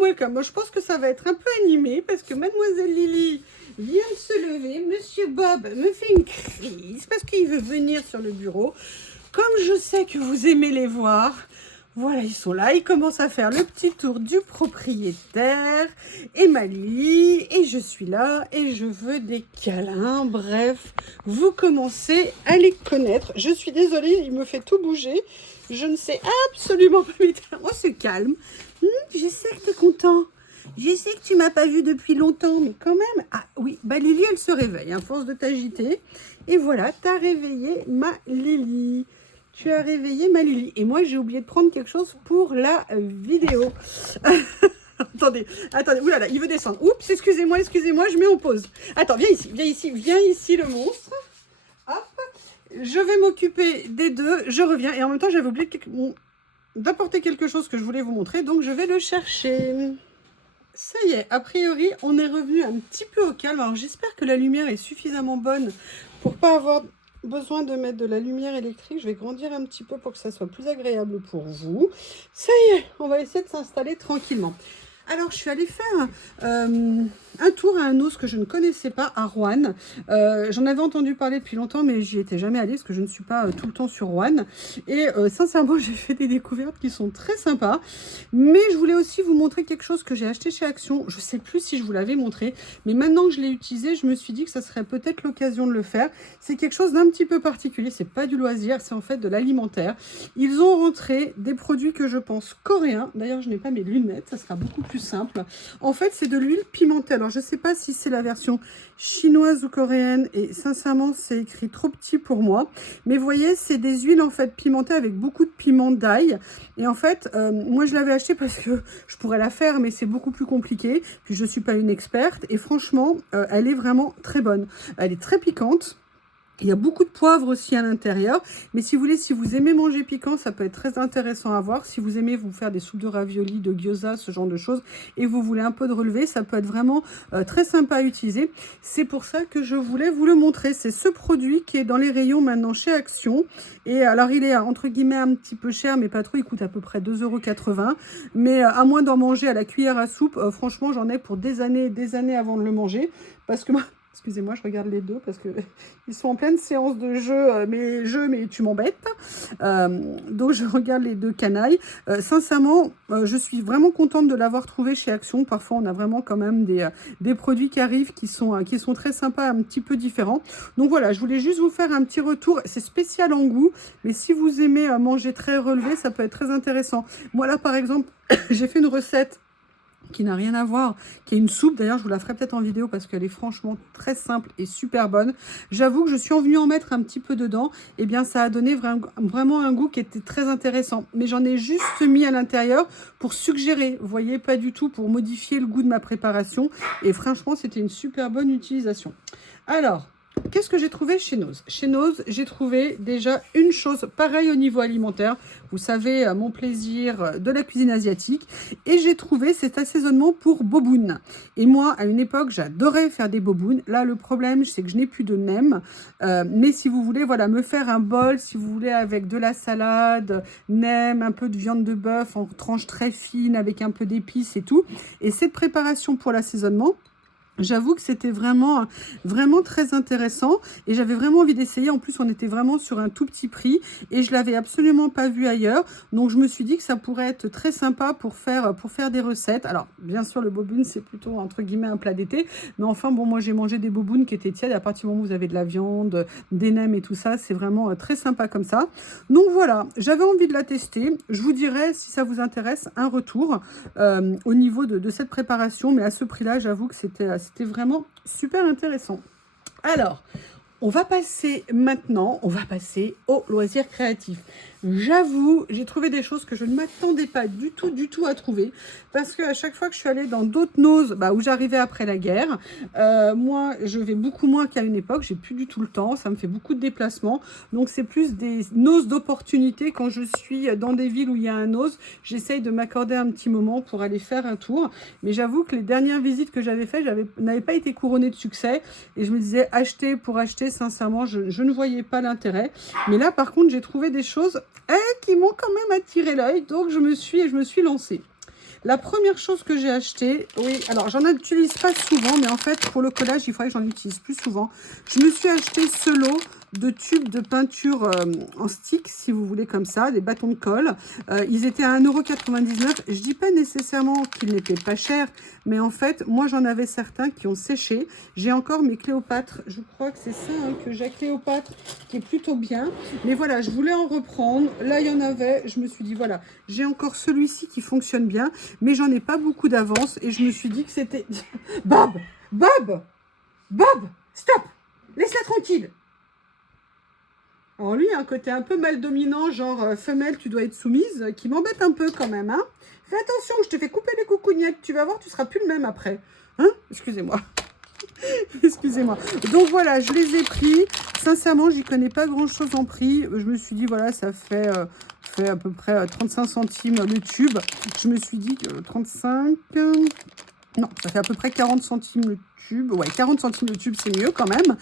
welcome. Moi, je pense que ça va être un peu animé parce que mademoiselle Lily vient de se lever. Monsieur Bob me fait une crise parce qu'il veut venir sur le bureau. Comme je sais que vous aimez les voir, voilà, ils sont là. Ils commencent à faire le petit tour du propriétaire et ma Lily. Et je suis là et je veux des câlins. Bref, vous commencez à les connaître. Je suis désolée, il me fait tout bouger. Je ne sais absolument pas. On se calme. Je sais que tu es content. Je sais que tu m'as pas vu depuis longtemps, mais quand même. Ah oui, bah Lily, elle se réveille, à force de t'agiter. Et voilà, tu as réveillé ma Lily. Tu as réveillé ma Lily. Et moi, j'ai oublié de prendre quelque chose pour la vidéo. Attendez, oulala, il veut descendre. Oups, excusez-moi, je mets en pause. Attends, viens ici le monstre. Hop, je vais m'occuper des deux, je reviens. Et en même temps, j'avais oublié d'apporter quelque chose que je voulais vous montrer, donc je vais le chercher. Ça y est, a priori, on est revenu un petit peu au calme. Alors, j'espère que la lumière est suffisamment bonne pour pas avoir besoin de mettre de la lumière électrique. Je vais grandir un petit peu pour que ça soit plus agréable pour vous. Ça y est, on va essayer de s'installer tranquillement. Alors, je suis allée faire un tour à un os que je ne connaissais pas à Roanne. J'en avais entendu parler depuis longtemps, mais j'y étais jamais allée parce que je ne suis pas tout le temps sur Roanne. Et sincèrement, j'ai fait des découvertes qui sont très sympas. Mais je voulais aussi vous montrer quelque chose que j'ai acheté chez Action. Je ne sais plus si je vous l'avais montré, mais maintenant que je l'ai utilisé, je me suis dit que ça serait peut-être l'occasion de le faire. C'est quelque chose d'un petit peu particulier. C'est pas du loisir, c'est en fait de l'alimentaire. Ils ont rentré des produits que je pense coréens. D'ailleurs, je n'ai pas mes lunettes, ça sera beaucoup plus simple. En fait, c'est de l'huile pimentée. Alors, je ne sais pas si c'est la version chinoise ou coréenne et sincèrement, c'est écrit trop petit pour moi. Mais vous voyez, c'est des huiles en fait pimentées avec beaucoup de piment d'ail. Et en fait, moi, je l'avais acheté parce que je pourrais la faire, mais c'est beaucoup plus compliqué. Puis, je ne suis pas une experte. Et franchement, elle est vraiment très bonne. Elle est très piquante. Il y a beaucoup de poivre aussi à l'intérieur, mais si vous voulez, si vous aimez manger piquant, ça peut être très intéressant à voir. Si vous aimez vous faire des soupes de raviolis, de gyoza, ce genre de choses, et vous voulez un peu de relevé, ça peut être vraiment très sympa à utiliser. C'est pour ça que je voulais vous le montrer. C'est ce produit qui est dans les rayons maintenant chez Action. Et alors, il est entre guillemets un petit peu cher, mais pas trop. Il coûte à peu près 2,80 €. Mais à moins d'en manger à la cuillère à soupe, franchement, j'en ai pour des années avant de le manger. Parce que moi... Excusez-moi, je regarde les deux parce qu'ils sont en pleine séance de mais tu m'embêtes. Donc, je regarde les deux canailles. Sincèrement, je suis vraiment contente de l'avoir trouvé chez Action. Parfois, on a vraiment quand même des produits qui arrivent qui sont très sympas, un petit peu différents. Donc, voilà, je voulais juste vous faire un petit retour. C'est spécial en goût, mais si vous aimez manger très relevé, ça peut être très intéressant. Moi, là, par exemple, j'ai fait une recette qui n'a rien à voir, qui est une soupe. D'ailleurs, je vous la ferai peut-être en vidéo parce qu'elle est franchement très simple et super bonne. J'avoue que je suis venue en mettre un petit peu dedans. Et bien, ça a donné vraiment un goût qui était très intéressant. Mais j'en ai juste mis à l'intérieur pour suggérer. Vous voyez, pas du tout pour modifier le goût de ma préparation. Et franchement, c'était une super bonne utilisation. Alors... qu'est-ce que j'ai trouvé chez Nose? Chez Nose, j'ai trouvé déjà une chose pareille au niveau alimentaire. Vous savez, mon plaisir de la cuisine asiatique. Et j'ai trouvé cet assaisonnement pour boboon. Et moi, à une époque, j'adorais faire des bobounes. Là, le problème, c'est que je n'ai plus de nem. Mais si vous voulez, voilà, me faire un bol, si vous voulez, avec de la salade, nem, un peu de viande de bœuf en tranches très fines, avec un peu d'épices et tout. Et cette préparation pour l'assaisonnement, j'avoue que c'était vraiment très intéressant et j'avais vraiment envie d'essayer. En plus, on était vraiment sur un tout petit prix et je l'avais absolument pas vu ailleurs. Donc, je me suis dit que ça pourrait être très sympa pour faire des recettes. Alors, bien sûr, le boboon, c'est plutôt, entre guillemets, un plat d'été. Mais enfin, bon, moi, j'ai mangé des bobounes qui étaient tièdes. À partir du moment où vous avez de la viande, des nems et tout ça, c'est vraiment très sympa comme ça. Donc, voilà, j'avais envie de la tester. Je vous dirai, si ça vous intéresse, un retour au niveau de cette préparation. Mais à ce prix-là, j'avoue que c'était vraiment super intéressant. Alors, on va passer au loisir créatif. J'avoue, j'ai trouvé des choses que je ne m'attendais pas du tout à trouver. Parce qu'à chaque fois que je suis allée dans d'autres Nose, où j'arrivais après la guerre, moi, je vais beaucoup moins qu'à une époque. J'ai plus du tout le temps. Ça me fait beaucoup de déplacements. Donc, c'est plus des Nose d'opportunité. Quand je suis dans des villes où il y a un Nose, j'essaye de m'accorder un petit moment pour aller faire un tour. Mais j'avoue que les dernières visites que j'avais faites, n'avaient pas été couronnées de succès. Et je me disais, acheter pour acheter, sincèrement, je ne voyais pas l'intérêt. Mais là, par contre, j'ai trouvé des choses qui m'ont quand même attiré l'œil. Donc, je me suis lancée. La première chose que j'ai acheté, oui, alors j'en utilise pas souvent, mais en fait, pour le collage, il faudrait que j'en utilise plus souvent. Je me suis acheté ce lot de tubes de peinture en stick, si vous voulez, comme ça, des bâtons de colle. Ils étaient à 1,99 €. Je dis pas nécessairement qu'ils n'étaient pas chers, mais en fait, moi, j'en avais certains qui ont séché. J'ai encore mes Cléopâtre, je crois que c'est ça, hein, que j'ai Cléopâtre, qui est plutôt bien. Mais voilà, je voulais en reprendre. Là, il y en avait. Je me suis dit, voilà, j'ai encore celui-ci qui fonctionne bien, mais j'en ai pas beaucoup d'avance. Et je me suis dit que c'était... Bob, Bob, Bob, stop, laisse-la tranquille. Alors lui, il a un côté un peu mal dominant, genre femelle, tu dois être soumise, qui m'embête un peu quand même. Hein. Fais attention, je te fais couper les coucougnettes, tu vas voir, tu seras plus le même après. Hein? Excusez-moi. Excusez-moi. Donc voilà, je les ai pris. Sincèrement, j'y connais pas grand-chose en prix. Je me suis dit, voilà, ça fait à peu près 35 centimes le tube. Je me suis dit que 35... Non, ça fait à peu près 40 centimes le tube. Ouais, 40 centimes le tube, c'est mieux quand même.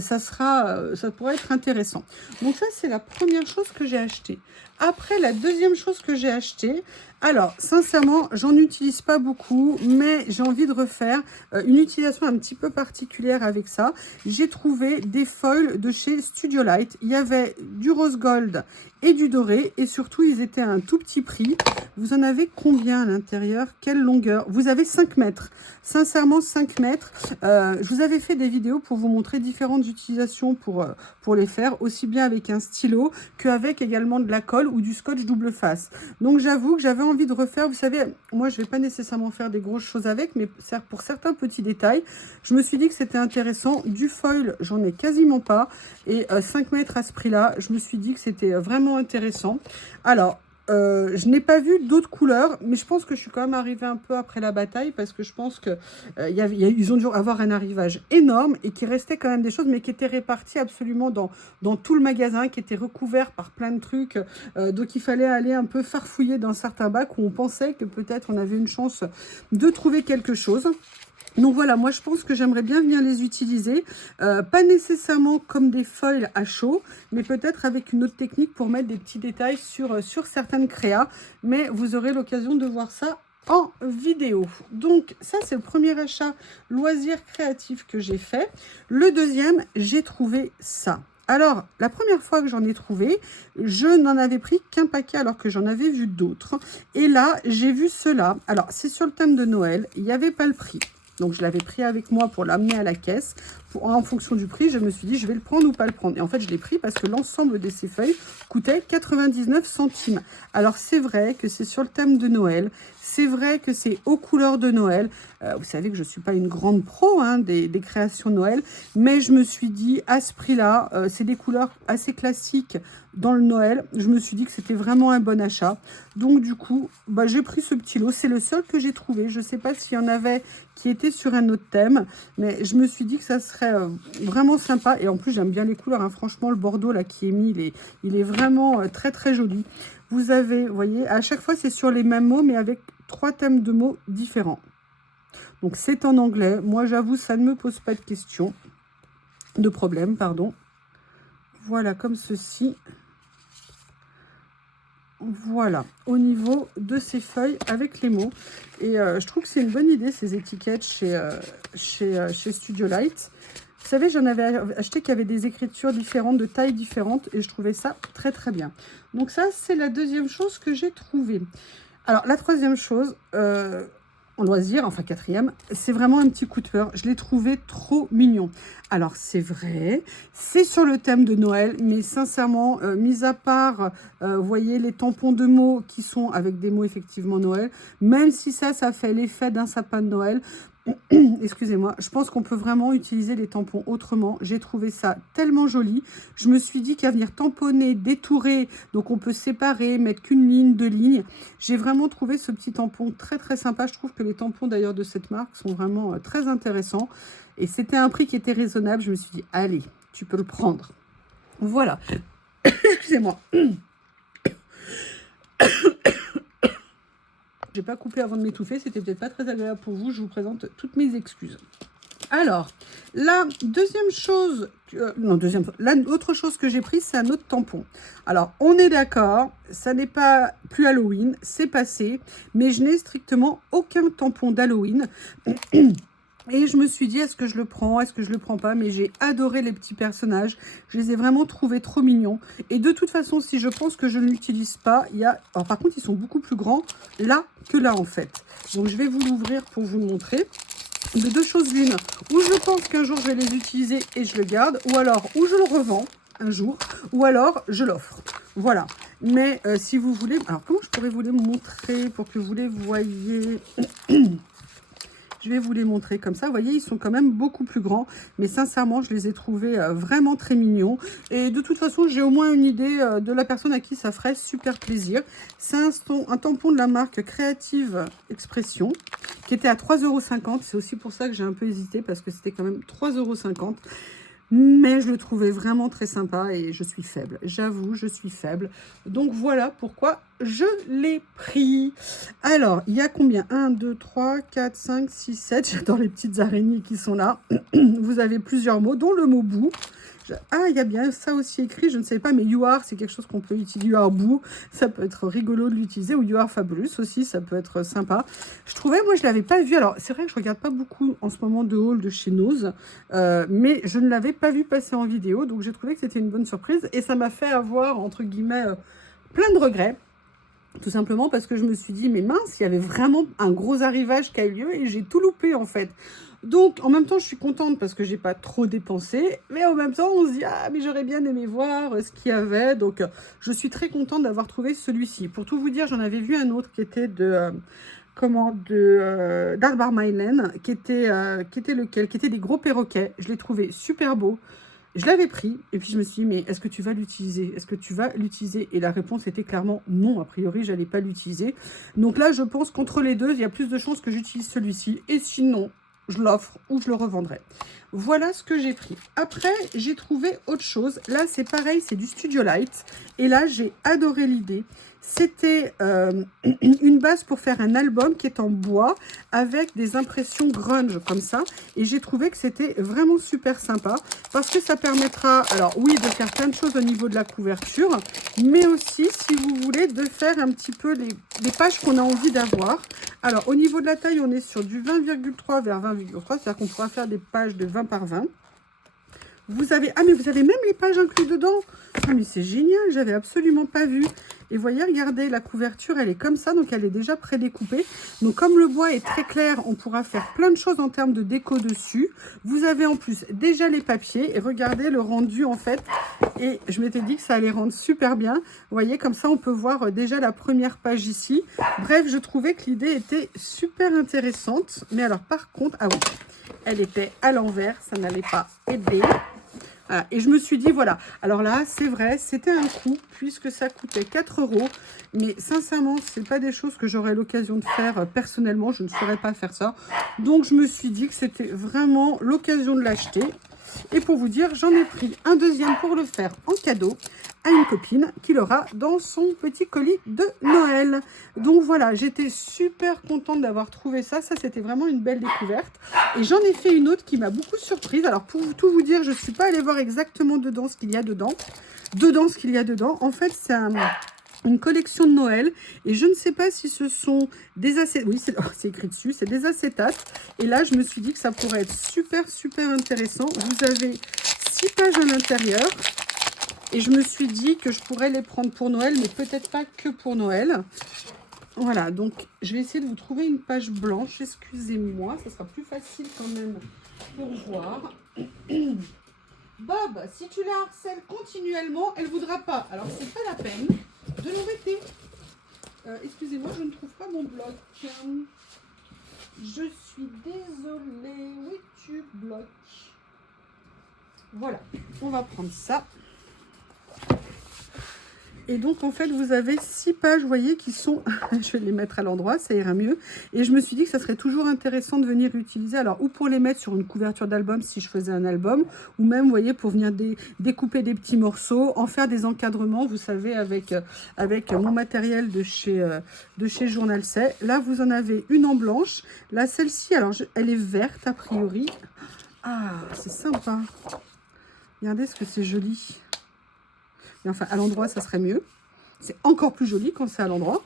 Ça pourrait être intéressant. Donc ça, c'est la première chose que j'ai achetée. Après, la deuxième chose que j'ai achetée, alors, sincèrement, j'en utilise pas beaucoup, mais j'ai envie de refaire une utilisation un petit peu particulière avec ça. J'ai trouvé des foils de chez Studio Light. Il y avait du rose gold et du doré, et surtout, ils étaient à un tout petit prix. Vous en avez combien à l'intérieur? Quelle longueur? Vous avez 5 mètres. Sincèrement, 5 mètres. Je vous avais fait des vidéos pour vous montrer différentes utilisations pour les faire, aussi bien avec un stylo qu'avec également de la colle ou du scotch double face. Donc, j'avoue que j'avais envie de refaire. Vous savez, moi, je ne vais pas nécessairement faire des grosses choses avec, mais pour certains petits détails, je me suis dit que c'était intéressant. Du foil, j'en ai quasiment pas. Et 5 mètres à ce prix-là, je me suis dit que c'était vraiment intéressant. Alors, je n'ai pas vu d'autres couleurs, mais je pense que je suis quand même arrivée un peu après la bataille parce que je pense que ils ont dû avoir un arrivage énorme et qu'il restait quand même des choses, mais qui étaient réparties absolument dans tout le magasin, qui étaient recouverts par plein de trucs. Donc, il fallait aller un peu farfouiller dans certains bacs où on pensait que peut-être on avait une chance de trouver quelque chose. Donc voilà, moi je pense que j'aimerais bien venir les utiliser, pas nécessairement comme des foils à chaud, mais peut-être avec une autre technique pour mettre des petits détails sur certaines créas, mais vous aurez l'occasion de voir ça en vidéo. Donc ça c'est le premier achat loisir créatif que j'ai fait. Le deuxième, j'ai trouvé ça. Alors, la première fois que j'en ai trouvé, je n'en avais pris qu'un paquet alors que j'en avais vu d'autres. Et là, j'ai vu cela. Alors, c'est sur le thème de Noël, il n'y avait pas le prix. Donc, je l'avais pris avec moi pour l'amener à la caisse. En fonction du prix, je me suis dit, je vais le prendre ou pas le prendre. Et en fait, je l'ai pris parce que l'ensemble de ces feuilles coûtait 99 centimes. Alors, c'est vrai que c'est sur le thème de Noël. C'est vrai que c'est aux couleurs de Noël. Vous savez que je ne suis pas une grande pro des créations Noël. Mais je me suis dit, à ce prix-là, c'est des couleurs assez classiques dans le Noël. Je me suis dit que c'était vraiment un bon achat. Donc, du coup, j'ai pris ce petit lot. C'est le seul que j'ai trouvé. Je ne sais pas s'il y en avait qui étaient sur un autre thème. Mais je me suis dit que ça serait vraiment sympa. Et en plus, j'aime bien les couleurs. Hein. Franchement, le bordeaux là qui est mis, il est vraiment très, très joli. Vous avez, vous voyez, à chaque fois, c'est sur les mêmes mots, mais avec 3 thèmes de mots différents. Donc, c'est en anglais. Moi, j'avoue, ça ne me pose pas de questions. De problème, pardon. Voilà, comme ceci. Voilà, au niveau de ces feuilles avec les mots. Et je trouve que c'est une bonne idée, ces étiquettes chez Studio Light. Vous savez, j'en avais acheté qui avait des écritures différentes, de tailles différentes, et je trouvais ça très très bien. Donc ça, c'est la deuxième chose que j'ai trouvée. Alors, la troisième chose, en loisir, enfin quatrième, c'est vraiment un petit coup de cœur. Je l'ai trouvé trop mignon. Alors, c'est vrai, c'est sur le thème de Noël, mais sincèrement, mis à part, vous voyez, les tampons de mots qui sont avec des mots effectivement Noël, même si ça fait l'effet d'un sapin de Noël, excusez-moi, je pense qu'on peut vraiment utiliser les tampons autrement. J'ai trouvé ça tellement joli. Je me suis dit qu'à venir tamponner, détourer, donc on peut séparer, mettre qu'une ligne, 2 lignes. J'ai vraiment trouvé ce petit tampon très très sympa. Je trouve que les tampons d'ailleurs de cette marque sont vraiment très intéressants. Et c'était un prix qui était raisonnable. Je me suis dit, allez, tu peux le prendre. Voilà. Excusez-moi. J'ai pas coupé avant de m'étouffer, c'était peut-être pas très agréable pour vous, je vous présente toutes mes excuses. Alors, la deuxième chose, l'autre chose que j'ai pris, c'est un autre tampon. Alors, on est d'accord, ça n'est pas plus Halloween, c'est passé, mais je n'ai strictement aucun tampon d'Halloween. Et je me suis dit, est-ce que je le prends, est-ce que je le prends pas? Mais j'ai adoré les petits personnages. Je les ai vraiment trouvés trop mignons. Et de toute façon, si je pense que je ne l'utilise pas, il y a... Alors, par contre, ils sont beaucoup plus grands là que là, en fait. Donc, je vais vous l'ouvrir pour vous le montrer. De deux choses l'une, où je pense qu'un jour, je vais les utiliser et je le garde. Ou alors, où je le revends un jour. Ou alors, je l'offre. Voilà. Mais si vous voulez... Alors, comment je pourrais vous les montrer pour que vous les voyez? Je vais vous les montrer comme ça. Vous voyez, ils sont quand même beaucoup plus grands. Mais sincèrement, je les ai trouvés vraiment très mignons. Et de toute façon, j'ai au moins une idée de la personne à qui ça ferait super plaisir. C'est un tampon de la marque Creative Expression qui était à 3,50 €. C'est aussi pour ça que j'ai un peu hésité parce que c'était quand même 3,50 €. Mais je le trouvais vraiment très sympa et je suis faible. J'avoue, je suis faible. Donc voilà pourquoi je l'ai pris. Alors, il y a combien? 1, 2, 3, 4, 5, 6, 7. J'adore les petites araignées qui sont là. Vous avez plusieurs mots, dont le mot bout. Ah, il y a bien ça aussi écrit, je ne sais pas, mais you are, c'est quelque chose qu'on peut utiliser. You are bout, ça peut être rigolo de l'utiliser. Ou you are fabulous aussi, ça peut être sympa. Je trouvais, moi, je ne l'avais pas vu. Alors, c'est vrai que je ne regarde pas beaucoup en ce moment de haul de chez Nose, mais je ne l'avais pas vu passer en vidéo. Donc, j'ai trouvé que c'était une bonne surprise. Et ça m'a fait avoir, entre guillemets, plein de regrets. Tout simplement parce que je me suis dit, mais mince, il y avait vraiment un gros arrivage qui a eu lieu et j'ai tout loupé en fait. Donc, en même temps, je suis contente parce que j'ai pas trop dépensé. Mais en même temps, on se dit, ah, mais j'aurais bien aimé voir ce qu'il y avait. Donc, je suis très contente d'avoir trouvé celui-ci. Pour tout vous dire, j'en avais vu un autre qui était de... d'Albar Mylen, qui était lequel? Qui était des gros perroquets. Je l'ai trouvé super beau. Je l'avais pris et puis je me suis dit, mais est-ce que tu vas l'utiliser? Est-ce que tu vas l'utiliser? Et la réponse était clairement non. A priori, je n'allais pas l'utiliser. Donc là, je pense qu'entre les deux, il y a plus de chances que j'utilise celui-ci. Et sinon, je l'offre ou je le revendrai. Voilà ce que j'ai pris. Après, j'ai trouvé autre chose. Là, c'est pareil, c'est du Studio Light. Et là, j'ai adoré l'idée. C'était une base pour faire un album qui est en bois avec des impressions grunge comme ça. Et j'ai trouvé que c'était vraiment super sympa parce que ça permettra, alors oui, de faire plein de choses au niveau de la couverture, mais aussi, si vous voulez, de faire un petit peu les pages qu'on a envie d'avoir. Alors, au niveau de la taille, on est sur du 20,3 vers 20,3, c'est-à-dire qu'on pourra faire des pages de 20 par 20. Vous avez... Ah, mais vous avez même les pages incluses dedans. Ah, mais c'est génial, j'avais absolument pas vu. Et voyez, regardez, la couverture, elle est comme ça, donc elle est déjà prédécoupée. Donc, comme le bois est très clair, on pourra faire plein de choses en termes de déco dessus. Vous avez en plus déjà les papiers. Et regardez le rendu, en fait. Et je m'étais dit que ça allait rendre super bien. Vous voyez, comme ça, on peut voir déjà la première page ici. Bref, je trouvais que l'idée était super intéressante. Mais alors, par contre, ah oui, elle était à l'envers, ça n'allait pas aider. Voilà. Et je me suis dit, voilà, alors là, c'est vrai, c'était un coût, puisque ça coûtait 4 €. Mais sincèrement, ce n'est pas des choses que j'aurais l'occasion de faire personnellement. Je ne saurais pas faire ça. Donc, je me suis dit que c'était vraiment l'occasion de l'acheter. Et pour vous dire, j'en ai pris un deuxième pour le faire en cadeau à une copine qui l'aura dans son petit colis de Noël. Donc voilà, j'étais super contente d'avoir trouvé ça. Ça, c'était vraiment une belle découverte. Et j'en ai fait une autre qui m'a beaucoup surprise. Alors, pour tout vous dire, je ne suis pas allée voir exactement dedans ce qu'il y a dedans. En fait, c'est une collection de Noël. Et je ne sais pas si ce sont des acétates. Oui, c'est écrit dessus. C'est des acétates. Et là, je me suis dit que ça pourrait être super, super intéressant. Vous avez 6 pages à l'intérieur. Et je me suis dit que je pourrais les prendre pour Noël, mais peut-être pas que pour Noël. Voilà, donc je vais essayer de vous trouver une page blanche. Excusez-moi, ça sera plus facile quand même pour voir. Bob, si tu la harcèles continuellement, elle ne voudra pas. Alors, c'est pas la peine de l'embêter. Excusez-moi, je ne trouve pas mon bloc. Je suis désolée. Oui, tu bloques. Voilà, on va prendre ça. Et donc, en fait, vous avez 6 pages, vous voyez, qui sont... je vais les mettre à l'endroit, ça ira mieux. Et je me suis dit que ça serait toujours intéressant de venir utiliser, alors, ou pour les mettre sur une couverture d'album, si je faisais un album, ou même, vous voyez, pour venir découper des petits morceaux, en faire des encadrements, vous savez, avec mon matériel de chez Journal C. Là, vous en avez une en blanche. Là, celle-ci, alors, elle est verte, a priori. Ah, c'est sympa. Regardez ce que c'est joli. Et enfin, à l'endroit, ça serait mieux. C'est encore plus joli quand c'est à l'endroit.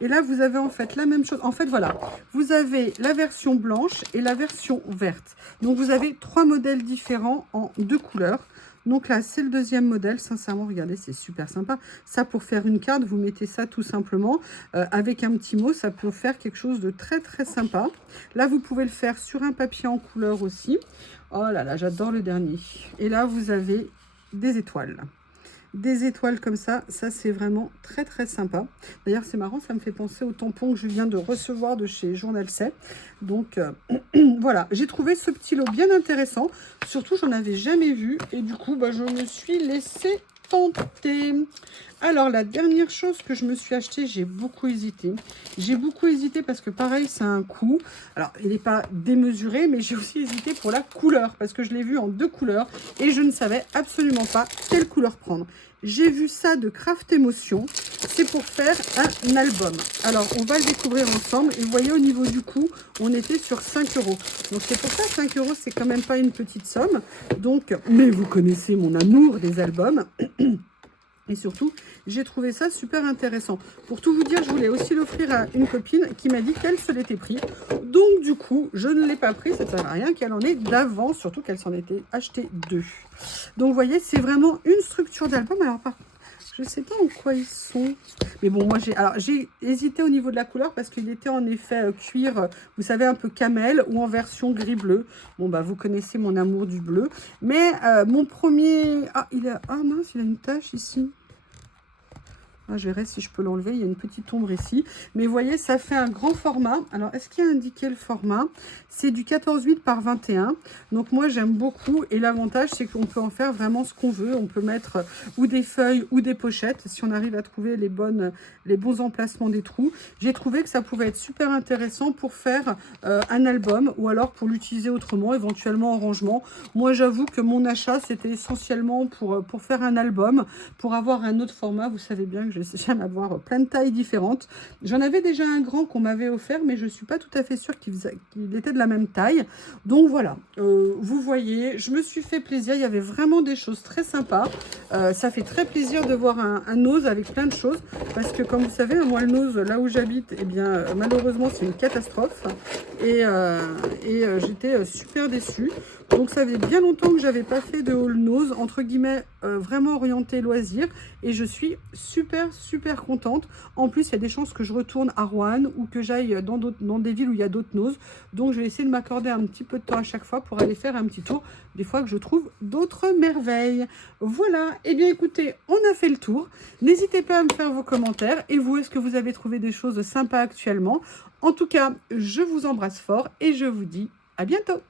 Et là, vous avez en fait la même chose. En fait, voilà, vous avez la version blanche et la version verte. Donc, vous avez 3 modèles différents en 2 couleurs. Donc là, c'est le deuxième modèle. Sincèrement, regardez, c'est super sympa. Ça, pour faire une carte, vous mettez ça tout simplement avec un petit mot. Ça peut faire quelque chose de très, très sympa. Là, vous pouvez le faire sur un papier en couleur aussi. Oh là là, j'adore le dernier. Et là, vous avez des étoiles. Des étoiles comme ça c'est vraiment très très sympa. D'ailleurs c'est marrant, ça me fait penser au tampon que je viens de recevoir de chez Journal C. Donc voilà, j'ai trouvé ce petit lot bien intéressant. Surtout j'en avais jamais vu et du coup je me suis laissée tenter. Alors la dernière chose que je me suis acheté, j'ai beaucoup hésité. J'ai beaucoup hésité parce que pareil, c'est un coût. Alors il n'est pas démesuré, mais j'ai aussi hésité pour la couleur parce que je l'ai vu en 2 couleurs et je ne savais absolument pas quelle couleur prendre. J'ai vu ça de Craft Emotion. C'est pour faire un album. Alors on va le découvrir ensemble. Et vous voyez au niveau du coût, on était sur 5 €. Donc c'est pour ça 5 €, c'est quand même pas une petite somme. Donc, mais vous connaissez mon amour des albums. Et surtout, j'ai trouvé ça super intéressant. Pour tout vous dire, je voulais aussi l'offrir à une copine qui m'a dit qu'elle se l'était pris. Donc du coup, je ne l'ai pas pris. Ça ne sert à rien qu'elle en ait d'avance, surtout qu'elle s'en était acheté 2. Donc vous voyez, c'est vraiment une structure d'album. Alors par contre, je ne sais pas en quoi ils sont. Mais bon, moi j'ai hésité au niveau de la couleur parce qu'il était en effet cuir, vous savez, un peu camel ou en version gris-bleu. Bon, vous connaissez mon amour du bleu. Mais mon premier... Ah, mince, il a une tache ici. Ah, je verrai si je peux l'enlever. Il y a une petite ombre ici. Mais vous voyez, ça fait un grand format. Alors, est-ce qu'il y a indiqué le format? C'est du 14,8 par 21. Donc, moi, j'aime beaucoup. Et l'avantage, c'est qu'on peut en faire vraiment ce qu'on veut. On peut mettre ou des feuilles ou des pochettes. Si on arrive à trouver les bons emplacements des trous. J'ai trouvé que ça pouvait être super intéressant pour faire un album. Ou alors pour l'utiliser autrement, éventuellement en rangement. Moi, j'avoue que mon achat, c'était essentiellement pour faire un album. Pour avoir un autre format. Vous savez bien que j'aime avoir plein de tailles différentes. J'en avais déjà un grand qu'on m'avait offert, mais je ne suis pas tout à fait sûre qu'il était de la même taille. Donc voilà, vous voyez, je me suis fait plaisir. Il y avait vraiment des choses très sympas. Ça fait très plaisir de voir un nose avec plein de choses. Parce que comme vous savez, moi le nose, là où j'habite, eh bien malheureusement c'est une catastrophe. Et j'étais super déçue. Donc ça fait bien longtemps que j'avais pas fait de haul nose, entre guillemets, vraiment orienté loisir. Et je suis super contente. En plus, il y a des chances que je retourne à Roanne ou que j'aille dans des villes où il y a d'autres noses. Donc je vais essayer de m'accorder un petit peu de temps à chaque fois pour aller faire un petit tour. Des fois que je trouve d'autres merveilles. Voilà, et bien écoutez, on a fait le tour. N'hésitez pas à me faire vos commentaires. Et vous, est-ce que vous avez trouvé des choses sympas actuellement? En tout cas, je vous embrasse fort et je vous dis à bientôt.